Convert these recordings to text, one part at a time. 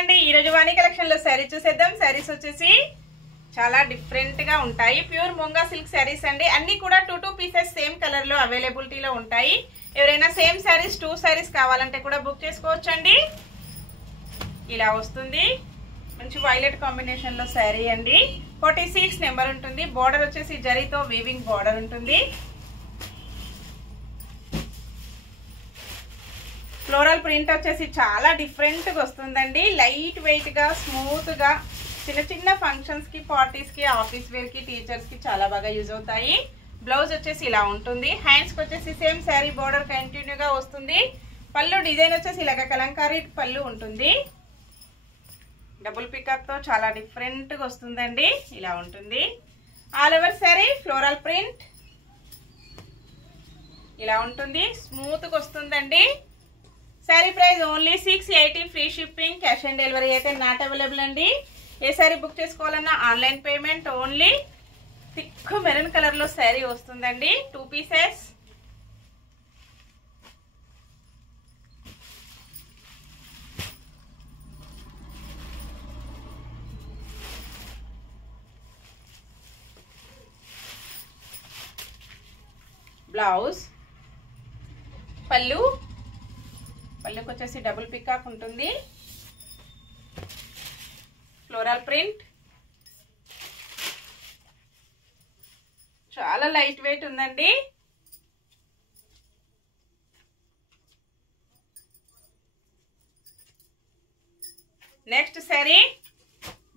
అండి ఈ రోజు వాణి కలెక్షన్ లో సారీ చూసేద్దాం। సారీస్ వచ్చేసి చాలా డిఫరెంట్ గా ఉంటాయి। ప్యూర్ ముంగా సిల్క్ సారీస్ అండి। అన్ని కూడా 2 పీసెస్ సేమ్ కలర్ లో అవైలబిలిటీలో ఉంటాయి। ఎవరైనా సేమ్ సారీస్ 2 సారీస్ కావాలంటే కూడా బుక్ చేసుకోవచ్చండి। ఇలా వస్తుంది మంచి వైలెట్ కాంబినేషన్ లో సారీ అండి। 46 నెంబర్ ఉంటుంది। బోర్డర్ వచ్చేసి జరీతో వీవింగ్ బోర్డర్ ఉంటుంది। ఫ్లోరల్ ప్రింట్ వచ్చేసి చాలా డిఫరెంట్ గా వస్తుందండి। లైట్ వెయిట్ గా స్మూత్ గా చిన్న చిన్న ఫంక్షన్స్ కి పార్టీస్ కి ఆఫీస్ వేర్ కి టీచర్స్ కి చాలా బాగా యూజ్ అవుతాయి। బ్లౌజ్ వచ్చేసి ఇలా ఉంటుంది। హ్యాండ్స్ కి వచ్చేసి సేమ్ శారీ బోర్డర్ కంటిన్యూగా వస్తుంది। పళ్ళు డిజైన్ వచ్చేసి ఇలాగ కలంకారీ పళ్ళు ఉంటుంది। డబుల్ పికాక్ తో చాలా డిఫరెంట్ గా వస్తుందండి। ఇలా ఉంటుంది। All over sari floral print ఇలా ఉంటుంది। స్మూత్ గా వస్తుందండి। Sorry price only 680 free shipping. Cash on delivery అయితే నాట్ అవైలబుల్ అండి। ఏ సారీ బుక్ చేసుకోవాలన్నా online payment only. Thick maroon colour లో సారీ వస్తుందండి 2 పీసెస్। బ్లౌజ్ పళ్ళుకి వచ్చేసి డబుల్ పికాక్ ఉంటుంది। ఫ్లోరల్ ప్రింట్ చాలా లైట్ వెయిట్ ఉందండి। నెక్స్ట్ శారీ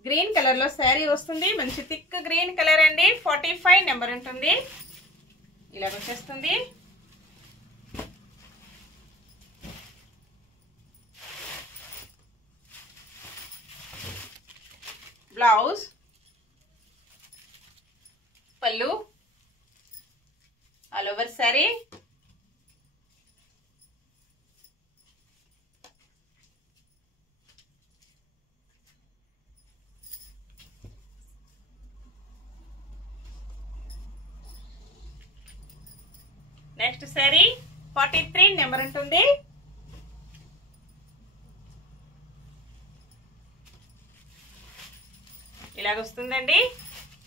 గ్రీన్ కలర్ లో శారీ వస్తుంది। మంచి థిక్ గ్రీన్ కలర్ అండి। 45 నెంబర్ ఉంటుంది। ఇలా వచ్చేస్తుంది। బ్లౌజ్ పళ్ళు all over sorry next sorry 43 number ఉంటుంది। ఇలాగ వస్తుందండి।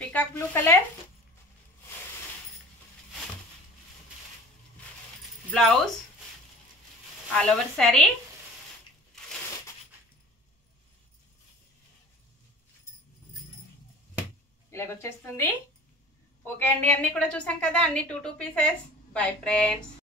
Peacock blue colour blouse all over sari ఇలాగ వచ్చేస్తుంది। ఓకే అండి అన్ని కూడా చూసాం కదా, అన్ని 2 పీసెస్। Bye friends.